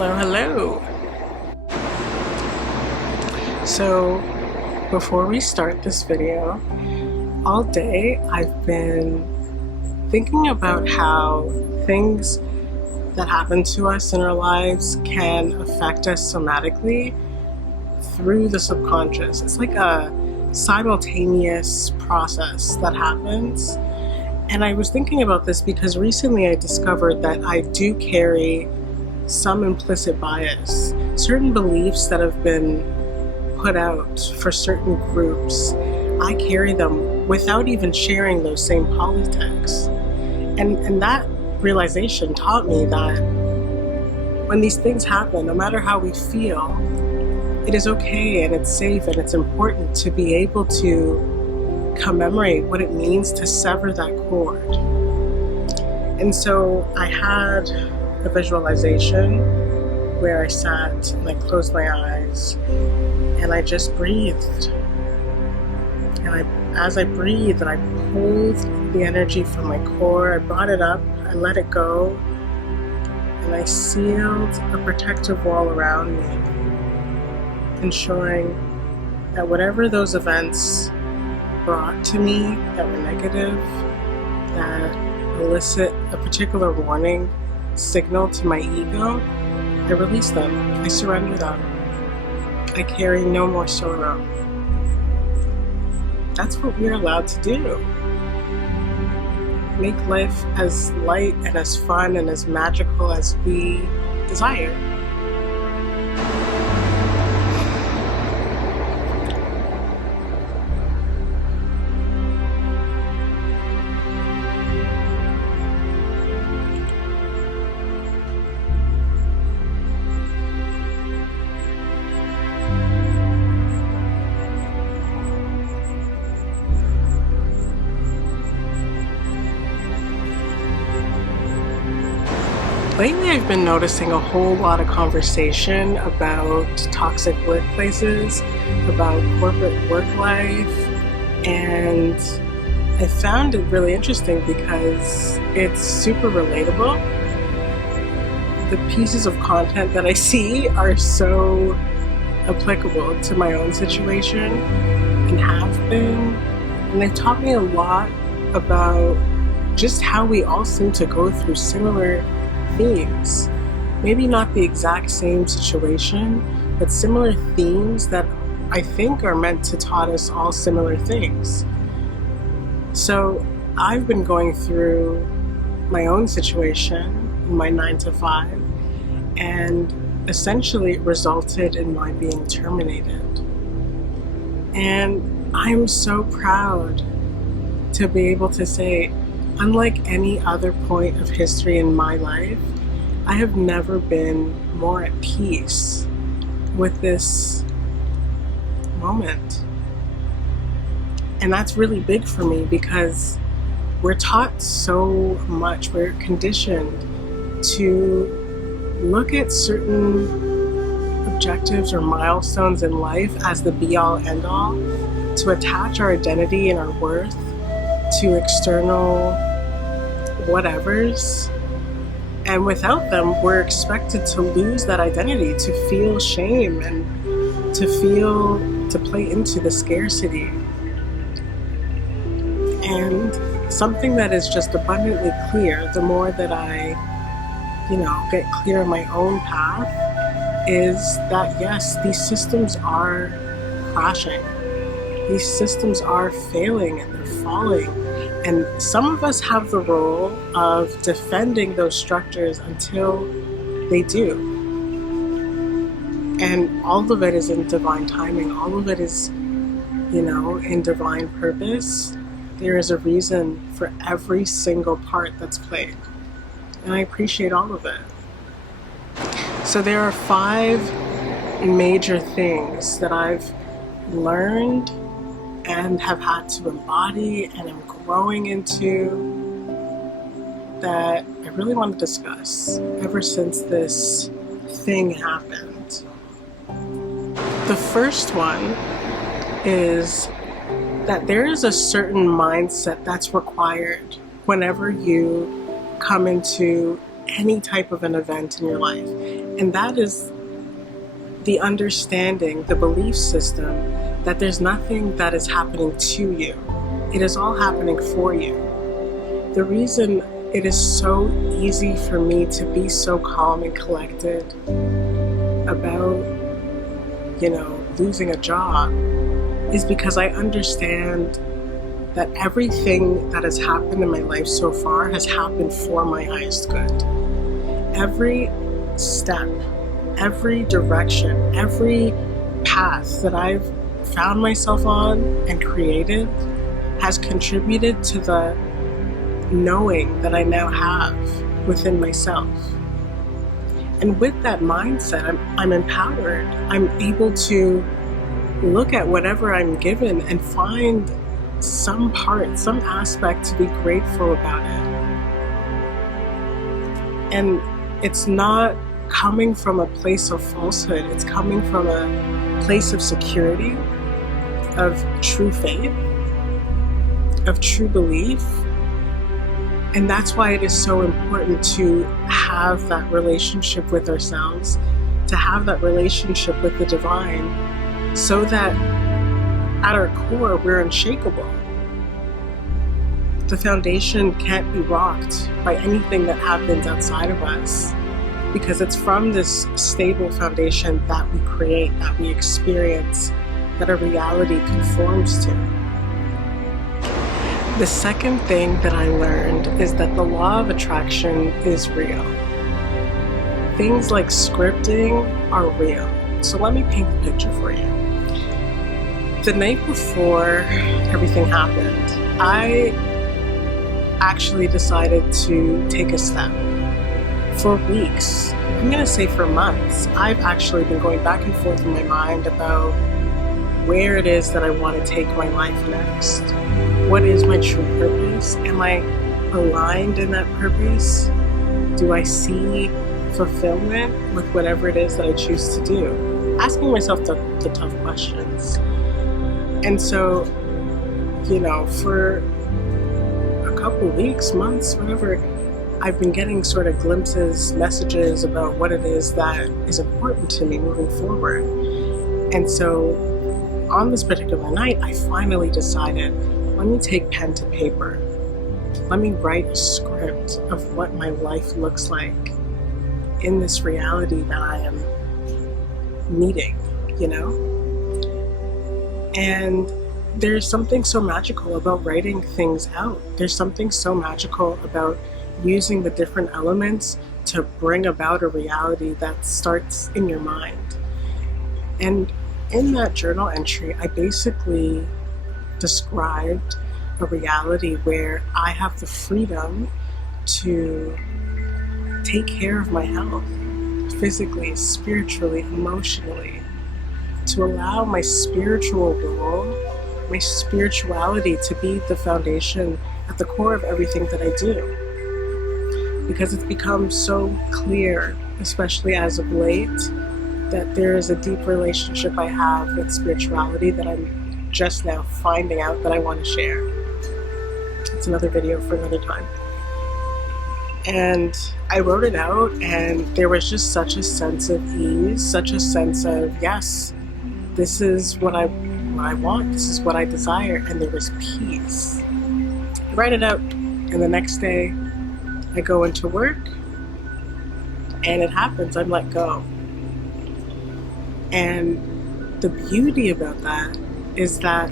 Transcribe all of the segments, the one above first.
Hello, hello. So before we start this video, all day I've been thinking about how things that happen to us in our lives can affect us somatically through the subconscious. It's like a simultaneous process that happens. And I was thinking about this because recently I discovered that I do carry some implicit bias, certain beliefs that have been put out for certain groups. I carry them without even sharing those same politics. And that realization taught me that when these things happen, no matter how we feel, it is okay and it's safe and it's important to be able to commemorate what it means to sever that cord. And so I had a visualization where I sat and I closed my eyes and I just breathed. And as I breathed and I pulled the energy from my core, I brought it up, I let it go, and I sealed a protective wall around me, ensuring that whatever those events brought to me that were negative, that elicit a particular warning signal to my ego, I release them, I surrender them. I carry no more sorrow. That's what we're allowed to do. Make life as light and as fun and as magical as we desire. Lately, I've been noticing a whole lot of conversation about toxic workplaces, about corporate work life, and I found it really interesting because it's super relatable. The pieces of content that I see are so applicable to my own situation and have been, and they've taught me a lot about just how we all seem to go through similar themes. Maybe not the exact same situation, but similar themes that I think are meant to taught us all similar things. So I've been going through my own situation in my 9-to-5, and essentially it resulted in my being terminated. And I'm so proud to be able to say, unlike any other point of history in my life, I have never been more at peace with this moment. And that's really big for me because we're taught so much, we're conditioned to look at certain objectives or milestones in life as the be-all, end-all, to attach our identity and our worth to external whatevers, and without them we're expected to lose that identity, to feel shame and to play into the scarcity. And something that is just abundantly clear the more that I get clear on my own path is that yes, these systems are crashing, these systems are failing and they're falling. And some of us have the role of defending those structures until they do. And all of it is in divine timing. All of it is, in divine purpose. There is a reason for every single part that's played. And I appreciate all of it. So there are 5 major things that I've learned and have had to embody and am growing into that I really want to discuss ever since this thing happened. The first one is that there is a certain mindset that's required whenever you come into any type of an event in your life, And that is the understanding, the belief system that there's nothing that is happening to you. It is all happening for you. The reason it is so easy for me to be so calm and collected about, losing a job is because I understand that everything that has happened in my life so far has happened for my highest good. Every step, every direction, every path that I've found myself on and created has contributed to the knowing that I now have within myself. And with that mindset, I'm empowered. I'm able to look at whatever I'm given and find some part, some aspect to be grateful about it. And it's not coming from a place of falsehood. It's coming from a place of security, of true faith, of true belief. And that's why it is so important to have that relationship with ourselves, to have that relationship with the divine, so that at our core, we're unshakable. The foundation can't be rocked by anything that happens outside of us, because it's from this stable foundation that we create, that we experience, that our reality conforms to. The second thing that I learned is that the law of attraction is real. Things like scripting are real. So let me paint the picture for you. The night before everything happened, I actually decided to take a step. For weeks, I'm gonna say for months, I've actually been going back and forth in my mind about where it is that I want to take my life next. What is my true purpose? Am I aligned in that purpose? Do I see fulfillment with whatever it is that I choose to do? Asking myself the tough questions. And so, for a couple weeks, months, whatever, I've been getting sort of glimpses, messages about what it is that is important to me moving forward. And so on this particular night, I finally decided, let me take pen to paper. Let me write a script of what my life looks like in this reality that I am meeting, And there's something so magical about writing things out. There's something so magical about using the different elements to bring about a reality that starts in your mind. And in that journal entry, I basically described a reality where I have the freedom to take care of my health, physically, spiritually, emotionally, to allow my spiritual role, my spirituality to be the foundation at the core of everything that I do. Because it's become so clear, especially as of late, that there is a deep relationship I have with spirituality that I'm just now finding out that I want to share. It's another video for another time. And I wrote it out, and there was just such a sense of ease, such a sense of, yes, this is what I want, this is what I desire, and there was peace. I write it out, and the next day I go into work, and it happens, I'm let go. And the beauty about that is that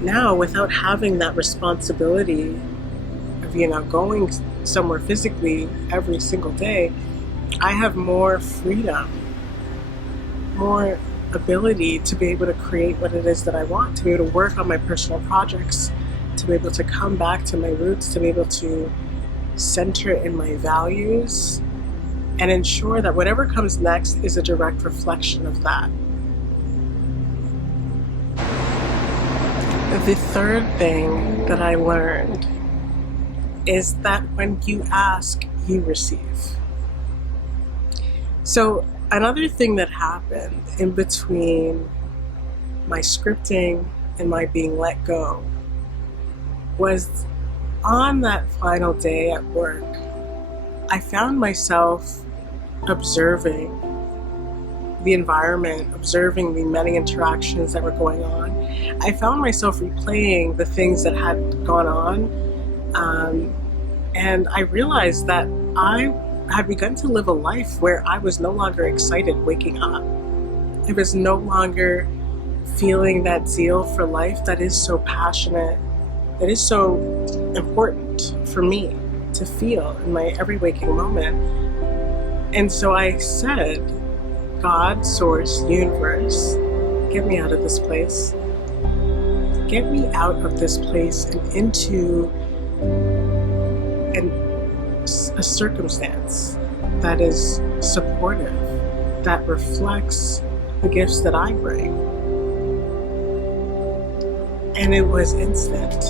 now, without having that responsibility of, going somewhere physically every single day, I have more freedom, more ability to be able to create what it is that I want, to be able to work on my personal projects, to be able to come back to my roots, to be able to center in my values, and ensure that whatever comes next is a direct reflection of that. The third thing that I learned is that when you ask, you receive. So another thing that happened in between my scripting and my being let go was on that final day at work, I found myself observing the environment, observing the many interactions that were going on, I found myself replaying the things that had gone on, and I realized that I had begun to live a life where I was no longer excited waking up. I was no longer feeling that zeal for life that is so passionate, that is so important for me to feel in my every waking moment. And so I said, God, source, universe, get me out of this place. Get me out of this place and into a circumstance that is supportive, that reflects the gifts that I bring. And it was instant.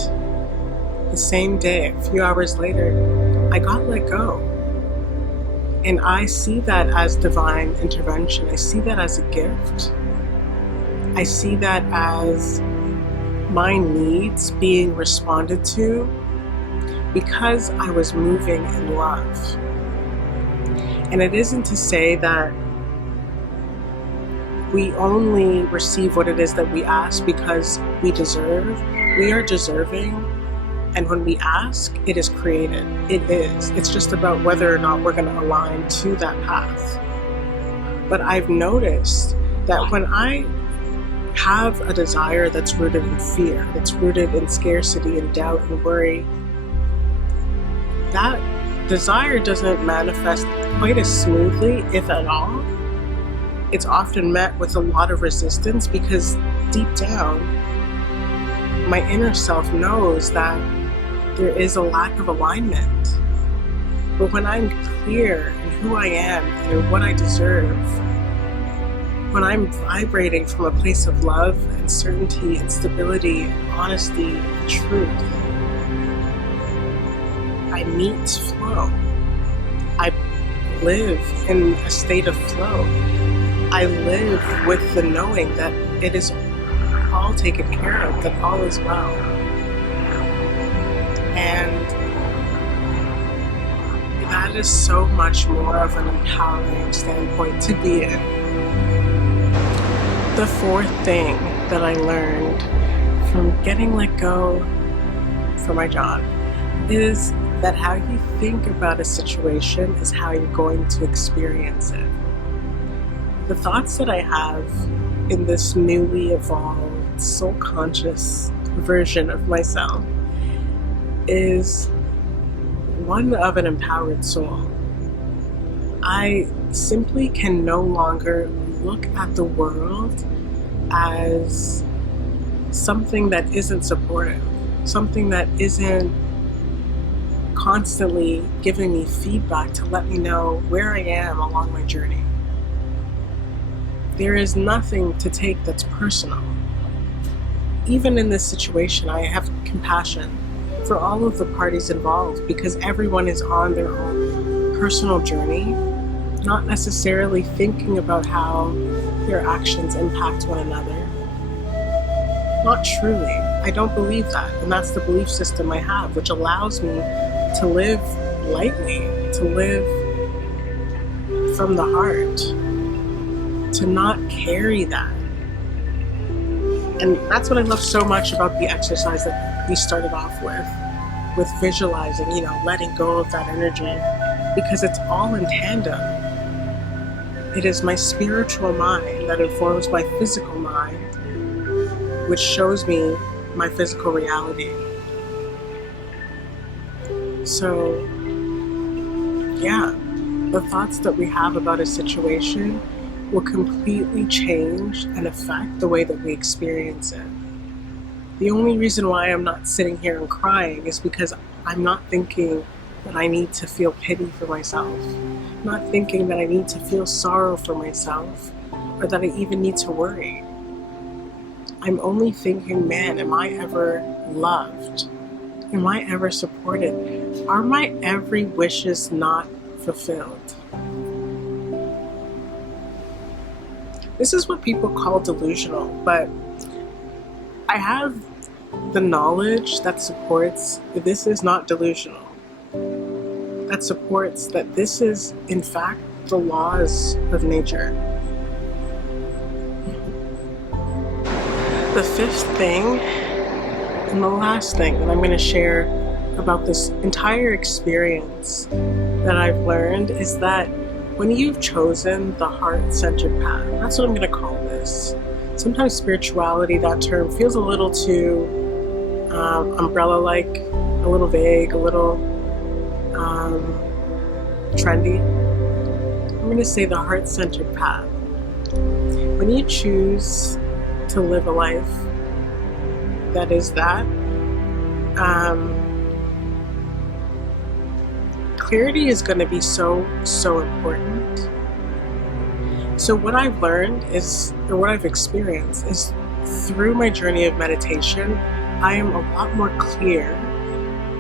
The same day, a few hours later, I got let go. And I see that as divine intervention. I see that as a gift. I see that as my needs being responded to because I was moving in love. And it isn't to say that we only receive what it is that we ask because we deserve. We are deserving. And when we ask, it is created. It is. It's just about whether or not we're going to align to that path. But I've noticed that when I have a desire that's rooted in fear, that's rooted in scarcity and doubt and worry, that desire doesn't manifest quite as smoothly, if at all. It's often met with a lot of resistance because deep down, my inner self knows that there is a lack of alignment. But when I'm clear in who I am and in what I deserve, when I'm vibrating from a place of love and certainty and stability and honesty and truth, I meet flow. I live in a state of flow. I live with the knowing that it is all taken care of, that all is well. And that is so much more of an empowering standpoint to be in. The fourth thing that I learned from getting let go from my job is that how you think about a situation is how you're going to experience it. The thoughts that I have in this newly evolved, soul-conscious version of myself is one of an empowered soul. I simply can no longer look at the world as something that isn't supportive, something that isn't constantly giving me feedback to let me know where I am along my journey. There is nothing to take that's personal. Even in this situation, I have compassion for all of the parties involved because everyone is on their own personal journey, not necessarily thinking about how their actions impact one another. Not truly. I don't believe that, and that's the belief system I have, which allows me to live lightly, to live from the heart, to not carry that. And that's what I love so much about the exercise that we started off with visualizing, letting go of that energy, because it's all in tandem. It is my spiritual mind that informs my physical mind, which shows me my physical reality. So, yeah, the thoughts that we have about a situation will completely change and affect the way that we experience it. The only reason why I'm not sitting here and crying is because I'm not thinking that I need to feel pity for myself. I'm not thinking that I need to feel sorrow for myself, or that I even need to worry. I'm only thinking, man, am I ever loved? Am I ever supported? Are my every wishes not fulfilled? This is what people call delusional, but I have the knowledge that supports that this is not delusional. That supports that this is, in fact, the laws of nature. The fifth thing and the last thing that I'm going to share about this entire experience that I've learned is that when you've chosen the heart-centered path, that's what I'm going to call this. Sometimes spirituality, that term, feels a little too umbrella-like, a little vague, a little trendy. I'm going to say the heart-centered path. When you choose to live a life that is that, clarity is going to be so important. So what I've learned is, or what I've experienced is, through my journey of meditation, I am a lot more clear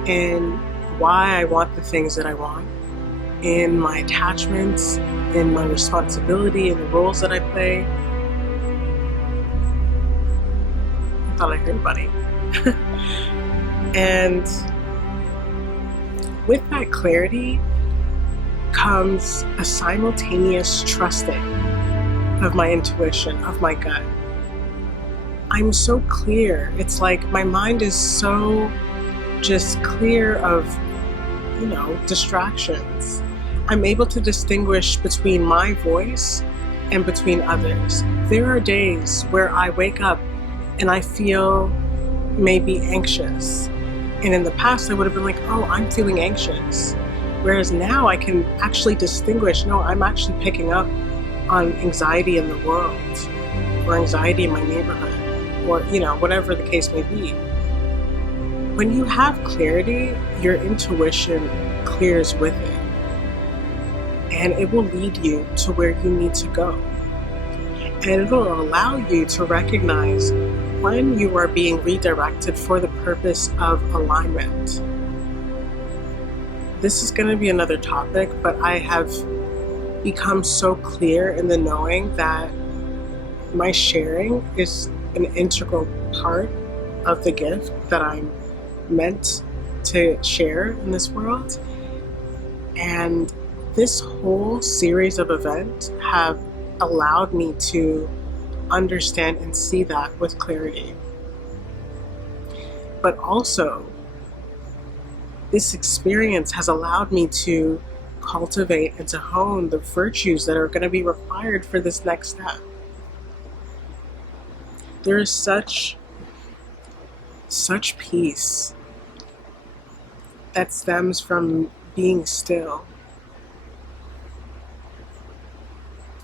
in why I want the things that I want, in my attachments, in my responsibility, in the roles that I play. I thought I heard a buddy. And with that clarity comes a simultaneous trusting of my intuition, of my gut. I'm so clear. It's like my mind is so just clear of, distractions. I'm able to distinguish between my voice and between others. There are days where I wake up and I feel maybe anxious. And in the past, I would have been like, oh, I'm feeling anxious. Whereas now I can actually distinguish, no, I'm actually picking up on anxiety in the world, or anxiety in my neighborhood, or, whatever the case may be. When you have clarity, your intuition clears with it. And it will lead you to where you need to go. And it will allow you to recognize when you are being redirected for the purpose of alignment. This is going to be another topic, but I have become so clear in the knowing that my sharing is an integral part of the gift that I'm meant to share in this world. And this whole series of events have allowed me to understand and see that with clarity. But also, this experience has allowed me to cultivate and to hone the virtues that are going to be required for this next step. There is such peace that stems from being still,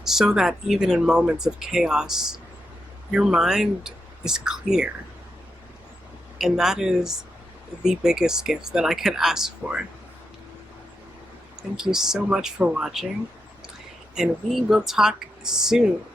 so that even in moments of chaos, your mind is clear. And that is the biggest gift that I could ask for. Thank you so much for watching, and we will talk soon.